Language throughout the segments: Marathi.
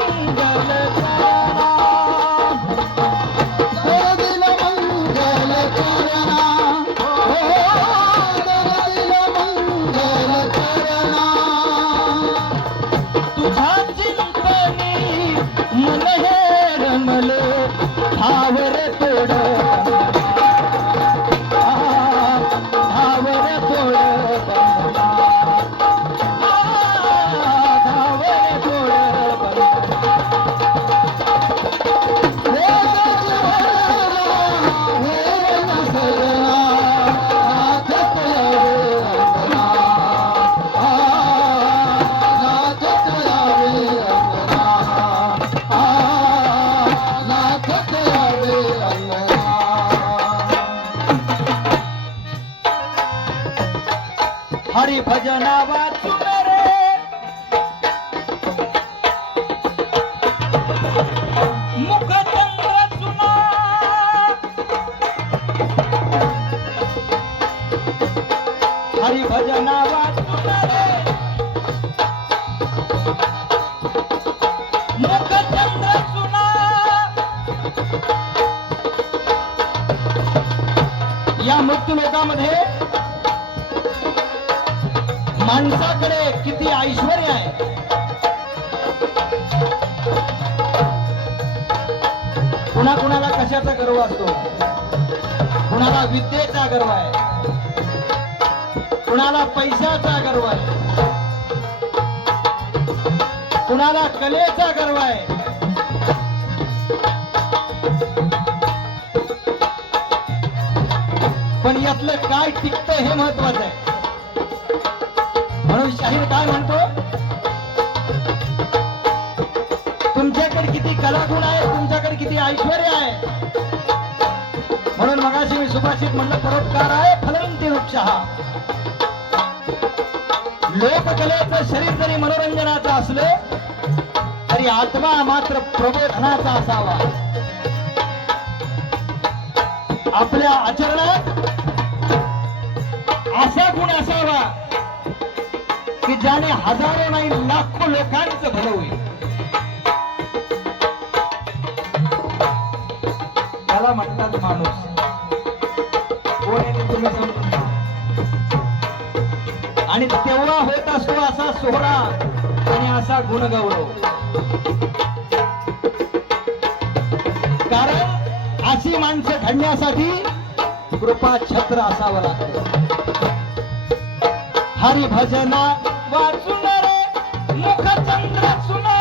ಮಂಗಲ माणसाकडे किती ऐश्वर आहे. कुणा कुणाला कशाचा गर्व असतो? कुणाला विद्येचा गर्व आहे? कुणाला पैशाचा गर्व आहे? कुणाला कलेचा गर्व आहे? पण यातलं काय टिकतं हे महत्वाचं आहे. शाहीर काय म्हणतो? तुमच्याकडे किती कलागुण आहे तुमच्याकडे किती ऐश्वर आहे. म्हणून मगाशी मी सुभाषित म्हणलं परोपकार आहे फलवंती वृक्ष. लोककलेचं शरीर जरी मनोरंजनाचं असलं तरी आत्मा मात्र प्रबोधनाचा असावा. आपल्या आचरणात असा गुण असावा की ज्याने हजारो नाही लाखो लोकांचं भलं होईल. त्याला म्हणतात माणूस. कोण तुम्ही समजून आणि तेव्हा होत असतो असा सोहळा आणि असा गुणगौरव. कारण अशी माणसं घडण्यासाठी कृपा छत्र असावं लागतं. हरिभजना సుందరే ముఖ చంద్ర సుందర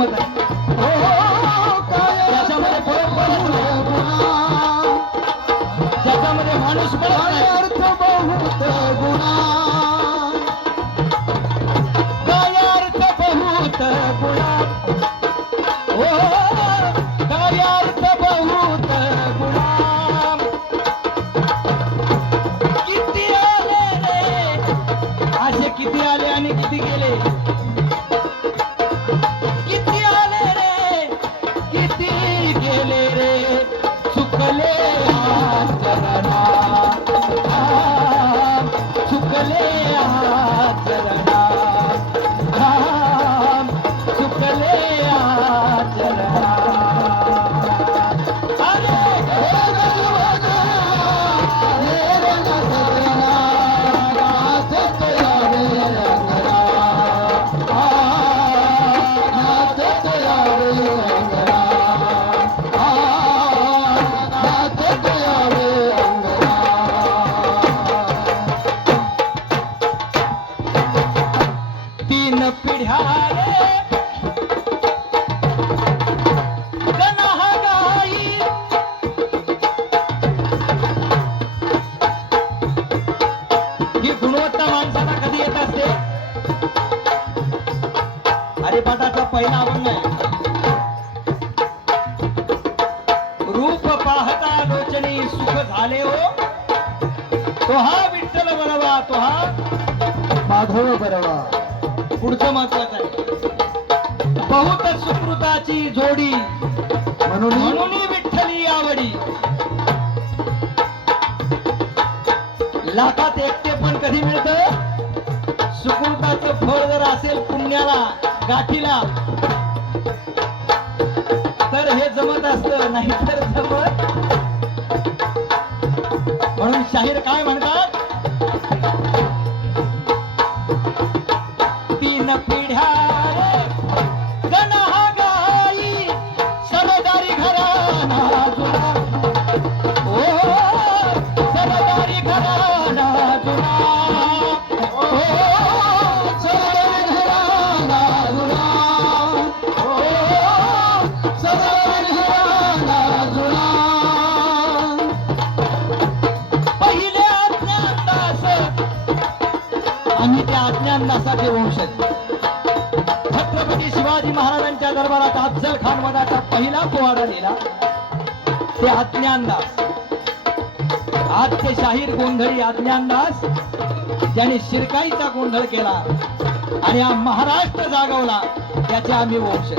会呗 सुख झाले हो. तो हा विठ्ठल बरवा तो हा माधव बरवा. पुढचं महत्वाचं आहे. बहुत सुकृताची जोडी म्हणून म्हणून विठ्ठली आवडी. लाखात एकटे पण कधी मिळत? सुकृताचं फळ जर असेल पुण्याला गाठीला तर हे जमत असत नाही तर जमत म्हणून काय म्हणतात? दरबारात अफजल खान वदाचा पहिला पोवाडा लिहिला ते अज्ञानदास. आज ते शाहीर गोंधळी अज्ञानदास ज्याने शिरकाईचा गोंधळ केला आणि हा महाराष्ट्र जागवला त्याचे आम्ही वंश